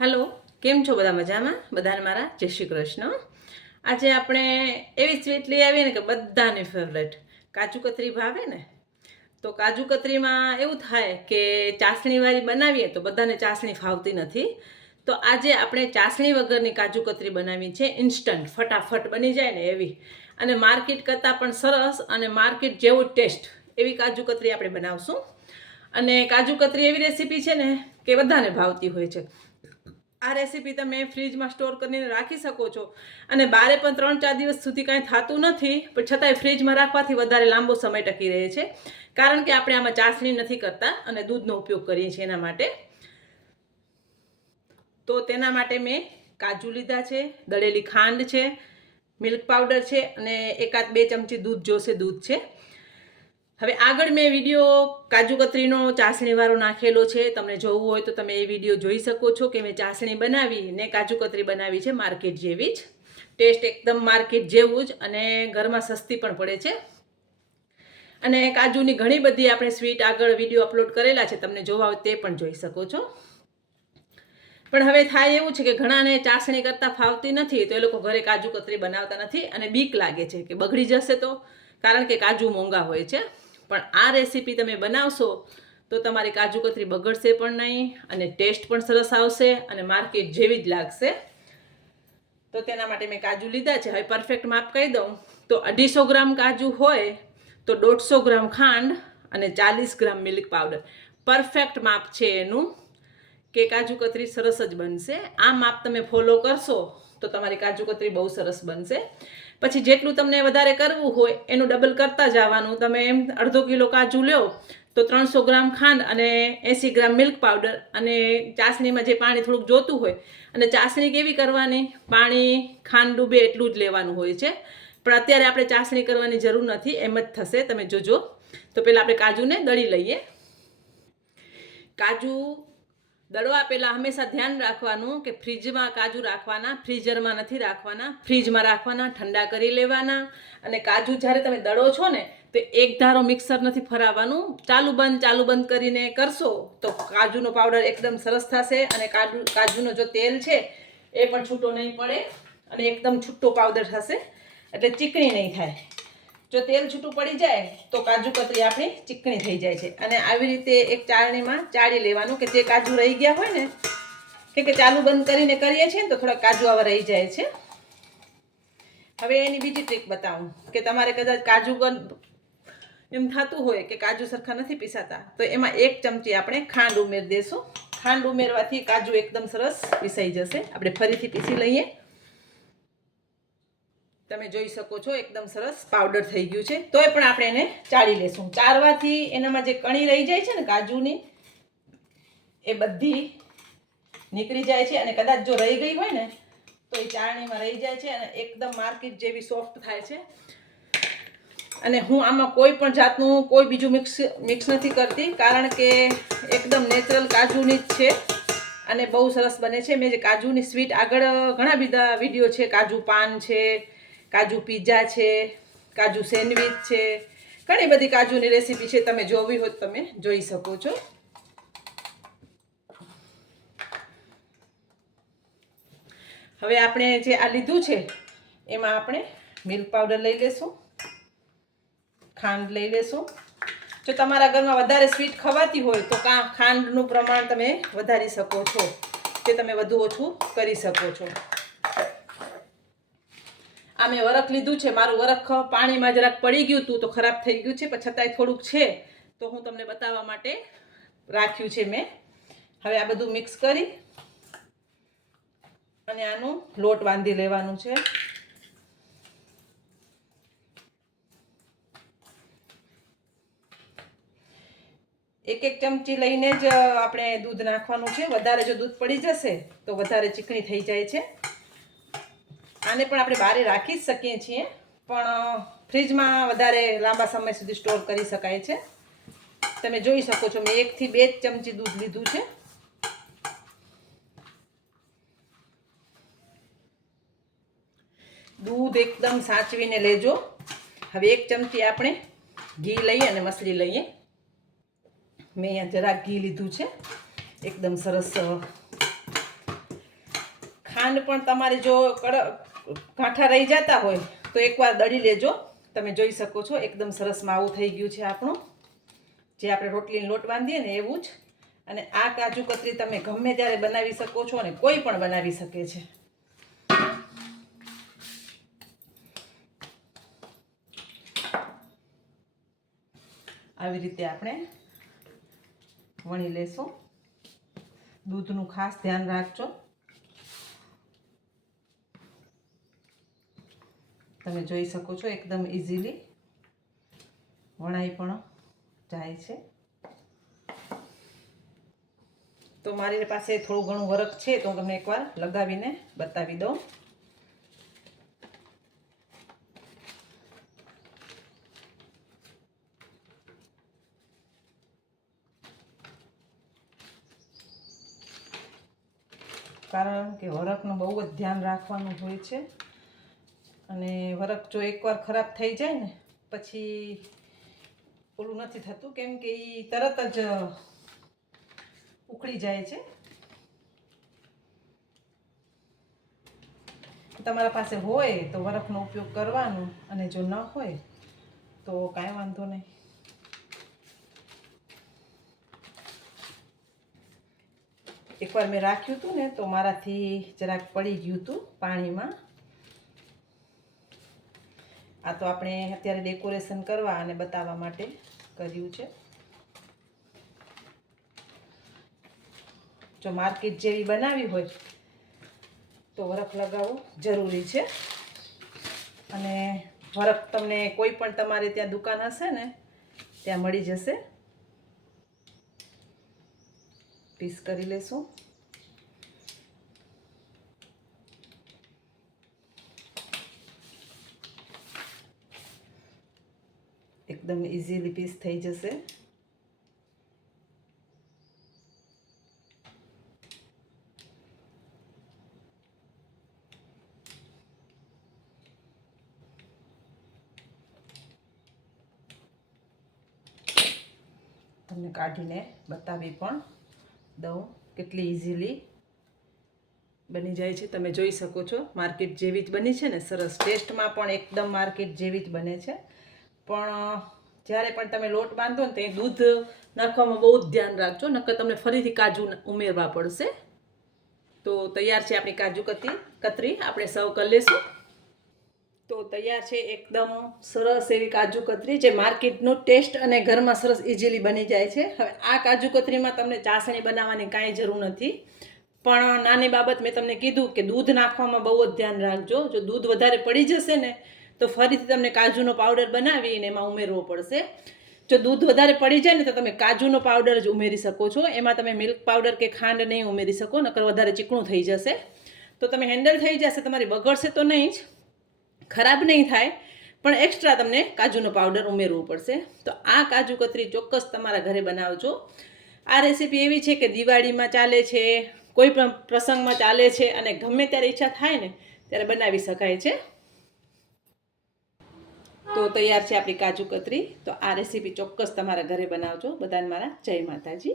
Hello केम छो बधा मजामां बधाने मारा जय श्री कृष्ण। आज આપણે એવી સ્વીટ લઈ આવીએ ને કે બધાને ફેવરેટ કાજુ કતરી ભાવે ને, તો કાજુ કતરીમાં એવું થાય કે ચાસણીવાળી બનાવીએ તો બધાને ચાસણી ફાવતી નથી. તો આજે આપણે ચાસણી વગરની કાજુ કતરી બનાવી છે, ઇન્સ્ટન્ટ ફટાફટ બની જાય ને એવી, અને માર્કેટ કરતાં પણ સરસ અને માર્કેટ જેવો ટેસ્ટ એવી કાજુ કતરી આપણે બનાવશું. અને કાજુ કતરી એવી રેસીપી છે ને કે બધાને ભાવતી હોય છે. આ રેસીપી તમે ફ્રીજમાં સ્ટોર કરીને રાખી શકો છો, અને બારે પણ 3-4 દિવસ સુધી કાંઈ થતું નથી, પણ છતાંય ફ્રીજમાં રાખવાથી વધારે લાંબો સમય ટકી રહે છે, કારણ કે આપણે આમાં ચાસણી નથી કરતા અને દૂધનો ઉપયોગ કરીએ છીએ એના માટે. તો તેના માટે મેં કાજુ લીધા છે, દળેલી ખાંડ છે, મિલ્ક પાવડર છે, અને 1-2 ચમચી દૂધ જોશે, દૂધ છે. હવે આગળ મેં વિડીયો કાજુ કતરીનો ચાસણીવાળો નાખેલો છે, તમને જોવું હોય તો તમે એ વિડીયો જોઈ શકો છો કે મેં ચાસણી બનાવી ને કાજુ કતરી બનાવી છે માર્કેટ જેવી જ. ટેસ્ટ એકદમ માર્કેટ જેવું જ, અને ઘરમાં સસ્તી પણ પડે છે. અને કાજુની ઘણી બધી આપણે સ્વીટ આગળ વિડીયો અપલોડ કરેલા છે, તમને જોવા હોય તે પણ જોઈ શકો છો. પણ હવે થાય એવું છે કે ઘણાને ચાસણી કરતાં ફાવતી નથી, તો એ લોકો ઘરે કાજુ કતરી બનાવતા નથી અને બીક લાગે છે કે બગડી જશે તો, કારણ કે કાજુ મોંઘા હોય છે. પણ આ રેસીપી તમે બનાવશો તો તમારી કાજુ કતરી બગડશે પણ નહીં, અને ટેસ્ટ પણ સરસ આવશે અને માર્કેટ જેવી જ લાગશે. તો તેના માટે મેં કાજુ લીધા છે. હવે પરફેક્ટ માપ કહી દઉં તો 250 ગ્રામ કાજુ હોય તો 150 ગ્રામ ખાંડ અને 40 ગ્રામ મિલ્ક પાવડર પરફેક્ટ માપ છે એનું, કે કાજુ કતરી સરસ જ બનશે. આ માપ તમે ફોલો કરશો તો તમારી કાજુ કતરી બહુ સરસ બનશે. પછી જેટલું તમને વધારે કરવું હોય એનું ડબલ કરતા જવાનું. તમે અડધો કિલો કાજુ લો તો 300 ગ્રામ ખાંડ અને 80 ગ્રામ મિલ્ક પાવડર, અને ચાસણીમાં જે પાણી થોડુંક જોતું હોય, અને ચાસણી કેવી કરવાની, પાણી ખાંડ ડૂબે એટલું જ લેવાનું હોય છે. પણ અત્યારે આપણે ચાસણી કરવાની જરૂર નથી, એમ જ થશે, તમે જોજો. તો પહેલાં આપણે કાજુને દળી લઈએ. કાજુ દળવા પહેલાં હંમેશા ધ્યાન રાખવાનું કે ફ્રીજમાં કાજુ રાખવાના, ફ્રીઝરમાં નથી રાખવાના. ફ્રીજમાં રાખવાના, ઠંડા કરી લેવાના. અને કાજુ જ્યારે તમે દળો છો ને તો એક ધારો મિક્સર નથી ફરાવવાનું, ચાલુ બંધ કરીને કરશો તો કાજુનો પાવડર એકદમ સરસ થશે, અને કાજુનો જો તેલ છે એ પણ છૂટો નહીં પડે, અને એકદમ છૂટો પાવડર થશે, એટલે ચીકણી નહીં થાય. જો તેલ છૂટું પડી જાય તો કાજુ કતરી આપણી ચીકણી થઈ જાય છે. અને આવી રીતે એક ચાળણીમાં ચાળી લેવાનું, કે જે કાજુ રહી ગયા હોય ને, કે ચાલુ બંધ કરીને કરીએ છીએ ને તો થોડા કાજુ આવા રહી જાય છે. હવે એની બીજી ટ્રીક બતાવું, કે તમારે કદાચ કાજુ એમ થતું હોય કે કાજુ સરખા નથી પીસાતા, તો એમાં 1 ચમચી આપણે ખાંડ ઉમેરી દઈશું. ખાંડ ઉમેરવાથી કાજુ એકદમ સરસ પીસાઈ જશે. આપણે ફરીથી પીસી લઈએ. તમે જોઈ શકો છો એકદમ સરસ પાવડર થઈ ગયું છે. તોય પણ આપણે એને ચાળી લેશું. ચાળવાથી એનામાં જે કણી રહી જાય છે ને કાજુની, એ બધી નીકળી જાય છે. અને કદાચ જો રહી ગઈ હોય ને તો એ ચાળણીમાં રહી જાય છે, અને એકદમ માર્કેટ જેવી સોફ્ટ થાય છે. અને હું આમાં કોઈ પણ જાતનું કોઈ બીજું મિક્સ નથી કરતી, કારણ કે એકદમ નેચરલ કાજુની જ છે અને બહુ સરસ બને છે. મેં જે કાજુની સ્વીટ આગળ ઘણા બધા વિડીયો છે, કાજુ પાન છે, કાજુ પિઝા છે, કાજુ સેન્ડવિચ છે, ઘણી બધી કાજુની રેસીપી છે, તમે જોવી હોય તો તમે જોઈ શકો છો. હવે આપણે જે આ લીધું છે એમાં આપણે મિલ્ક પાવડર લઈ લેશું, ખાંડ લઈ લેશું. જો તમારા ઘરમાં વધારે સ્વીટ ખવાતી હોય તો ખાંડનું પ્રમાણ તમે વધારી શકો છો, કે તમે વધુ ઓછું કરી શકો છો. આ મેં વરખ લીધું છે. મારું વરખ પાણીમાં જરાક પડી ગયું હતું તો ખરાબ થઈ ગયું છે, પણ છતાંય થોડુંક છે, તો હું તમને બતાવવા માટે રાખ્યું છે મેં. હવે આ બધું મિક્સ કરી અને આનું લોટ બાંધી લેવાનું છે. એક ચમચી લઈને જ આપણે દૂધ નાખવાનું છે. વધારે જો દૂધ પડી જશે તો વધારે ચીકણી થઈ જાય છે. આને પણ આપણે બહાર રાખી જ શકીએ છીએ, પણ ફ્રીજમાં વધારે લાંબા સમય સુધી સ્ટોર કરી શકાય છે. તમે જોઈ શકો છો મેં 1 થી 2 ચમચી દૂધ લીધું છે. દૂધ એકદમ સાચવીને લેજો. હવે 1 ચમચી આપણે ઘી લઈએ અને મસળી લઈએ. મેં અહીંયા જરાક ઘી લીધું છે, એકદમ સરસ ખાંડ પણ તમારી જો ગાંઠા રહી જતા હોય તો એકવાર દળી લેજો. તમે જોઈ શકો છો એકદમ સરસ માવું થઈ ગયું છે આપણું, જે આપણે રોટલીનો લોટ બાંધીએ ને એવું જ. અને આ કાજુ કતરી તમે ગમે ત્યારે બનાવી શકો છો અને કોઈ પણ બનાવી શકે છે. આવી રીતે આપણે વણી લેશું. દૂધનું ખાસ ધ્યાન રાખજો. તમે જોઈ શકો છો એકદમ ઇઝીલી વણાઈ પણ જાય છે. તો મારી પાસે થોડું ઘણું વરખ છે તો હું તમને એકવાર લગાવીને બતાવી દઉં. કારણ કે વરખનું બહુ જ ધ્યાન રાખવાનું હોય છે. અને વરખ જો એકવાર ખરાબ થઈ જાય ને પછી ઓલું નથી થતું, કેમ કે એ તરત જ ઉખડી જાય છે. તમારા પાસે હોય તો વરખનો ઉપયોગ કરવાનો, અને જો ન હોય તો કાંઈ વાંધો નહીં. એકવાર મેં રાખ્યું હતું ને તો મારાથી જરાક પડી ગયું હતું પાણીમાં. આ તો આપણે અત્યારે ડેકોરેશન કરવા અને બતાવવા માટે કર્યું છે. જો માર્કેટ જેવી બનાવી હોય તો વરખ લગાવવું જરૂરી છે. અને વરખ તમને કોઈ પણ તમારે ત્યાં દુકાન હશે ને ત્યાં મળી જશે. પીસ કરી લેશું. એકદમ ઇઝીલી પીસ થઈ જશે. તમને કાઢીને બતાવી પણ દઉં કેટલી ઇઝીલી બની જાય છે. તમે જોઈ શકો છો માર્કેટ જેવી જ બની છે ને, સરસ. ટેસ્ટમાં પણ એકદમ માર્કેટ જેવી જ બને છે. પણ જ્યારે પણ તમે લોટ બાંધો ને તો દૂધ નાખવામાં બહુ જ ધ્યાન રાખજો, નકર તમને ફરીથી કાજુ ઉમેરવા પડશે. તો તૈયાર છે આપણી કાજુ કતરી. આપણે સર્વ કરી લેશું. તો તૈયાર છે એકદમ સરસ એવી કાજુ કતરી, જે માર્કેટનો ટેસ્ટ અને ઘરમાં સરસ ઇઝીલી બની જાય છે. હવે આ કાજુ કતરીમાં તમને ચાસણી બનાવવાની કાંઈ જરૂર નથી. પણ નાની બાબત મેં તમને કીધું કે દૂધ નાખવામાં બહુ જ ધ્યાન રાખજો. જો દૂધ વધારે પડી જશે ને તો ફરીથી તમને કાજુનો પાવડર બનાવીને એમાં ઉમેરવો પડશે. જો દૂધ વધારે પડી જાય ને તો તમે કાજુનો પાવડર જ ઉમેરી શકો છો. એમાં તમે મિલ્ક પાવડર કે ખાંડ નહીં ઉમેરી શકો, નકર વધારે ચીકણું થઈ જશે. તો તમે હેન્ડલ થઈ જશે, તમારી બગડશે તો નહીં જ, ખરાબ નહીં થાય, પણ એક્સ્ટ્રા તમને કાજુનો પાવડર ઉમેરવું પડશે. તો આ કાજુ કતરી ચોક્કસ તમારા ઘરે બનાવજો. આ રેસીપી એવી છે કે દિવાળીમાં ચાલે છે, કોઈ પણ પ્રસંગમાં ચાલે છે, અને ગમે ત્યારે ઈચ્છા થાય ને ત્યારે બનાવી શકાય છે. તો તૈયાર છે આપણી કાજુ કતરી. તો આ રેસીપી ચોક્કસ તમારા ઘરે બનાવજો. બધાને મારા જય માતાજી.